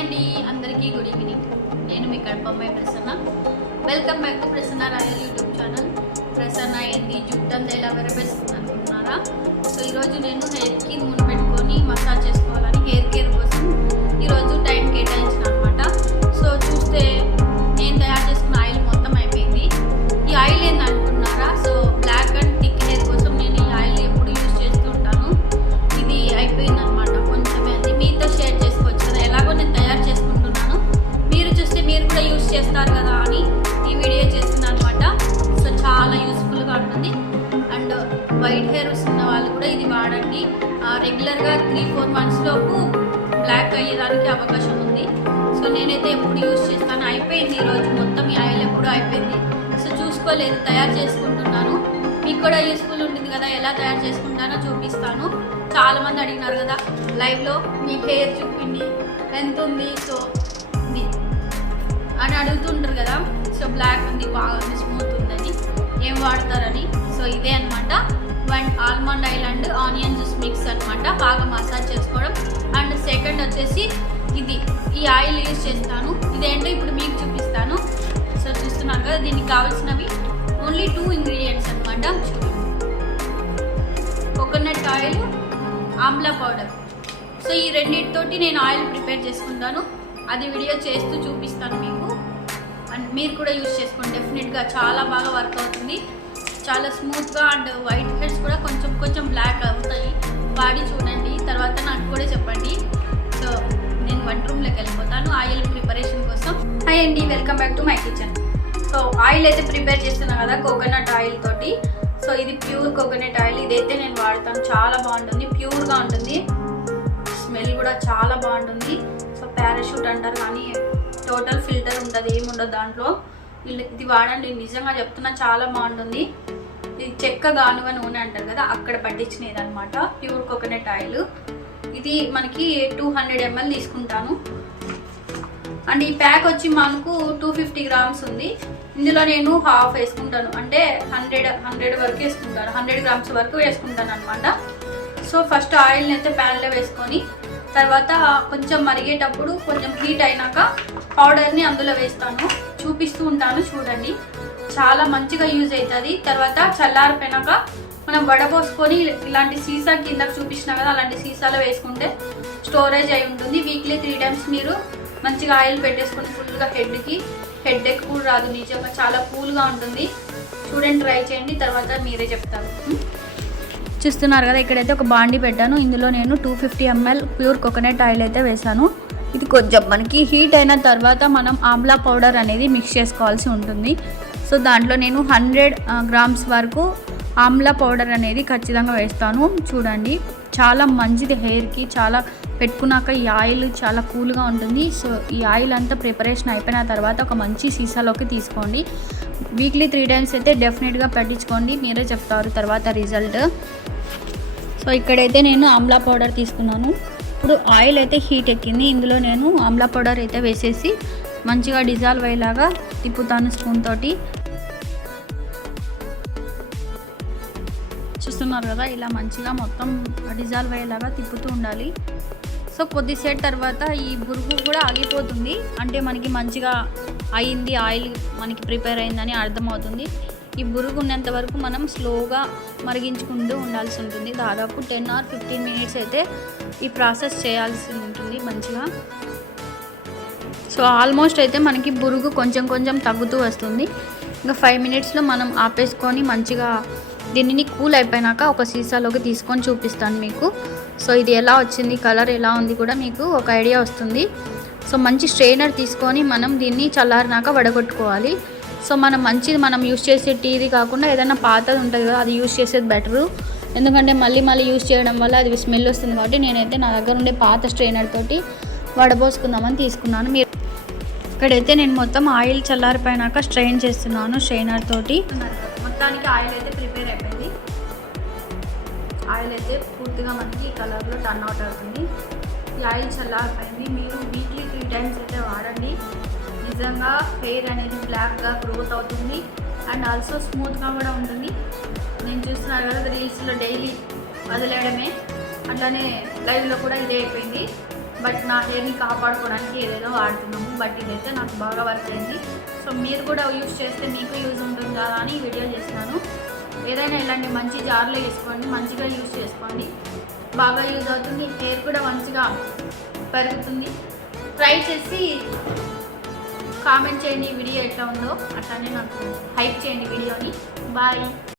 అండి అందరికీ good evening. నేను మీ కడపమ్మాయి Prasanna. Welcome back to Prasanna Royal YouTube channel. Prasanna ఏంటి జుట్టంతా ఎలా వెరబేస్తుంది అనుకుంటున్నారా? సో ఈరోజు నేను హెయిర్కి నూనె పెట్టుకొని మసాజ్ చేసుకోవాలని హెయిర్ కేర్ కోసం ఈరోజు టైం కేటాయించిన అనమాట. సో చూస్తే నేను తయారు చేసుకున్న ఆయిల్ మొత్తం అయిపోయింది. ఈ ఆయిల్ ఏంది అనుకుంటున్నారా? So black and thick hair కోసం నేను ఈ ఆయిల్ ఎప్పుడు యూజ్ చేస్తూ ఉంటాను. ఇది అయిపోయింది అనమాట, కొంచెమే అది మీతో షేర్ చేసుకోవచ్చు కదా. ఎలాగో నేను తయారు చేసుకుంటున్నాను, మీరు చూస్తే మీరు కూడా యూజ్ చేస్తారు కదా అని ఈ వీడియో చేస్తున్నాను అనమాట. సో చాలా యూస్ఫుల్గా ఉంటుంది. అండ్ వైట్ హెయిర్ ఉన్న వాళ్ళు కూడా ఇది వాడండి. రెగ్యులర్గా 3-4 మంత్స్లోపు బ్లాక్ అయ్యేదానికి అవకాశం ఉంది. సో నేనైతే ఎప్పుడు యూజ్ చేస్తాను. అయిపోయింది ఈరోజు మొత్తం ఈ ఆయిల్ ఎప్పుడు అయిపోయింది. సో చూసుకోలేదు, తయారు చేసుకుంటున్నాను. మీకు కూడా యూస్ఫుల్ ఉంటుంది కదా, ఎలా తయారు చేసుకుంటానో చూపిస్తాను. చాలామంది అడిగినారు కదా లైవ్లో మీ హెయిర్ చూపిండి ఎంత ఉంది సో ఇది అని అడుగుతుంటారు కదా. సో బ్లాక్ ఉంది, బాగా ఉంది, స్మూత్ ఉందని, ఏం వాడతారని. సో ఇదే అనమాట, 1 almond oil and onion juice mix అనమాట. బాగా మసాజ్ చేసుకోవడం. అండ్ సెకండ్ వచ్చేసి ఇది, ఈ ఆయిల్ యూజ్ చేస్తాను. ఇదేంటో ఇప్పుడు మీకు చూపిస్తాను. సో చూస్తున్నారు కదా, దీనికి కావాల్సినవి ఓన్లీ 2 ఇంగ్రీడియంట్స్ అనమాట. Coconut oil, Amla powder. So ఈ రెండింటితోటి నేను ఆయిల్ ప్రిపేర్ చేసుకుంటాను. అది వీడియో చేస్తూ చూపిస్తాను మీకు. అండ్ మీరు కూడా యూజ్ చేసుకోండి, డెఫినెట్గా చాలా బాగా వర్క్ అవుతుంది. చాలా స్మూత్గా అండ్ వైట్ హెయిర్స్ కూడా కొంచెం బ్లాక్ అవుతాయి. వాడి చూడండి, తర్వాత నాకు కూడా చెప్పండి. సో నేను వంట రూమ్లోకి వెళ్ళిపోతాను ఆయిల్ ప్రిపరేషన్ కోసం. హాయ్ అండి, welcome back to my kitchen. So oil అయితే ప్రిపేర్ చేస్తున్నా కదా కోకోనట్ ఆయిల్ తోటి. సో ఇది ప్యూర్ కోకోనట్ ఆయిల్. ఇదైతే నేను వాడతాను, చాలా బాగుంటుంది, ప్యూర్గా ఉంటుంది, స్మెల్ కూడా చాలా బాగుంటుంది. సో పారాషూట్ అంటారు కానీ టోటల్ ఫిల్టర్ ఉంటుంది, ఏముండదు దాంట్లో. ఇది వాడండి, నిజంగా చెప్తున్నా, చాలా బాగుంటుంది. ఇది చెక్క గానుగ నూనె అంటారు కదా, అక్కడ పట్టించినది అనమాట, ప్యూర్ కోకోనట్ ఆయిల్. ఇది మనకి 200 ml తీసుకుంటాను. అండ్ ఈ ప్యాక్ వచ్చి మనకు 250 grams ఉంది. ఇందులో నేను హాఫ్ వేసుకుంటాను, అంటే 100 వరకు వేసుకుంటాను, 100 grams వరకు వేసుకుంటాను అనమాట. సో ఫస్ట్ ఆయిల్ని అయితే ప్యాన్లో వేసుకొని తర్వాత కొంచెం మరిగేటప్పుడు కొంచెం హీట్ అయినాక పౌడర్ని అందులో వేస్తాను, చూపిస్తూ ఉంటాను చూడండి. చాలా మంచిగా యూజ్ అవుతుంది. తర్వాత చల్లారిపోయినాక మనం వడపోసుకొని ఇలాంటి సీసా కిందకు చూపించినా కదా, అలాంటి సీసాలో వేసుకుంటే స్టోరేజ్ అయి ఉంటుంది. వీక్లీ 3 times మీరు మంచిగా ఆయిల్ పెట్టేసుకొని ఫుల్గా హెడ్ ఎక్ కూడా రాదు, నిజంగా చాలా కూల్గా ఉంటుంది. చూడండి, ట్రై చేయండి, తర్వాత మీరే చెప్తారు. చూస్తున్నారు కదా, ఇక్కడైతే ఒక బాండి పెట్టాను. ఇందులో నేను 250 ml ప్యూర్ కోకోనట్ ఆయిల్ అయితే వేసాను. ఇది కొంచెం మనకి హీట్ అయిన తర్వాత మనం ఆమ్లా పౌడర్ అనేది మిక్స్ చేసుకోవాల్సి ఉంటుంది. సో దాంట్లో నేను 100 grams వరకు ఆమ్లా పౌడర్ అనేది ఖచ్చితంగా వేస్తాను. చూడండి, చాలా మంచిది హెయిర్కి. చాలా పెట్టుకున్నాక ఈ ఆయిల్ చాలా కూల్గా ఉంటుంది. సో ఈ ఆయిల్ అంతా ప్రిపరేషన్ అయిపోయిన తర్వాత ఒక మంచి సీసాలోకి తీసుకోండి. వీక్లీ 3 times అయితే డెఫినెట్గా పట్టించుకోండి, మీరే చెప్తారు తర్వాత రిజల్ట్. సో ఇక్కడైతే నేను ఆమ్లా పౌడర్ తీసుకున్నాను. ఇప్పుడు ఆయిల్ అయితే హీట్ ఎక్కింది. ఇందులో నేను ఆమ్లా పౌడర్ అయితే వేసేసి మంచిగా డిజాల్వ్ అయ్యేలాగా తిప్పుతాను స్పూన్ తోటి. చూస్తున్నారు కదా, ఇలా మంచిగా మొత్తం డిజాల్వ్ అయ్యేలాగా తిప్పుతూ ఉండాలి. సో కొద్దిసేపు తర్వాత ఈ బురుగు కూడా ఆగిపోతుంది, అంటే మనకి మంచిగా అయింది, ఆయిల్ మనకి ప్రిపేర్ అయిందని అర్థమవుతుంది. ఈ బురుగు ఉన్నంత వరకు మనం స్లోగా మరిగించుకుంటూ ఉండాల్సి ఉంటుంది. దాదాపు 10 or 15 minutes అయితే ఈ ప్రాసెస్ చేయాల్సి ఉంటుంది మంచిగా. సో ఆల్మోస్ట్ అయితే మనకి బురుగు కొంచెం తగ్గుతూ వస్తుంది. ఇంకా 5 minutesలో మనం ఆపేసుకొని మంచిగా దీనిని కూల్ అయిపోయినాక ఒక సీసాలోకి తీసుకొని చూపిస్తాను మీకు. సో ఇది ఎలా వచ్చింది, కలర్ ఎలా ఉంది కూడా మీకు ఒక ఐడియా వస్తుంది. సో మంచి స్ట్రెయినర్ తీసుకొని మనం దీన్ని చల్లారినాక వడగొట్టుకోవాలి. సో మనం యూస్ చేసే టీది కాకుండా ఏదైనా పాతది ఉంటుంది కదా, అది యూస్ చేసేది బెటరు. ఎందుకంటే మళ్ళీ యూస్ చేయడం వల్ల అది స్మెల్ వస్తుంది. కాబట్టి నేనైతే నా దగ్గర ఉండే పాత స్ట్రెయినర్ తోటి వడబోసుకుందామని తీసుకున్నాను. మీరు ఇక్కడైతే నేను మొత్తం ఆయిల్ చల్లారిపోయినాక స్ట్రెయిన్ చేస్తున్నాను స్ట్రెయినర్ తోటి. మొత్తానికి ఆయిల్ అయితే ప్రిపేర్ అయిపోయింది. ఆయిల్ అయితే పూర్తిగా మనకి ఈ కలర్లో టర్న్ అవుట్ అవుతుంది. ఈ ఆయిల్ చల్లారిపోయింది. మీరు వీక్లీ 3 times అయితే వాడండి. నిజంగా హెయిర్ అనేది బ్లాక్గా గ్రోత్ అవుతుంది అండ్ ఆల్సో స్మూత్గా కూడా ఉంటుంది. నేను చూస్తున్నాను కదా రీల్స్లో డైలీ వదిలేయడమే, అట్లానే లైవ్లో కూడా ఇదే అయిపోయింది. బట్ నా హెయిర్ని కాపాడుకోవడానికి ఏదేదో వాడుతున్నాము. బట్ ఇదైతే నాకు బాగా వర్క్ అయింది. సో మీరు కూడా యూజ్ చేస్తే మీకు యూజ్ ఉంటుంది కదా అని వీడియో చేస్తున్నాను. ఏదైనా ఇలాంటి మంచి జార్లో వేసుకోండి, మంచిగా యూజ్ చేసుకోండి, బాగా యూజ్ అవుతుంది. హెయిర్ కూడా మంచిగా పెరుగుతుంది. ట్రై చేసి కామెంట్ చేయండి వీడియో ఎట్లా ఉందో. అట్లానే నాకు హైప్ చేయండి వీడియోని. బాయ్.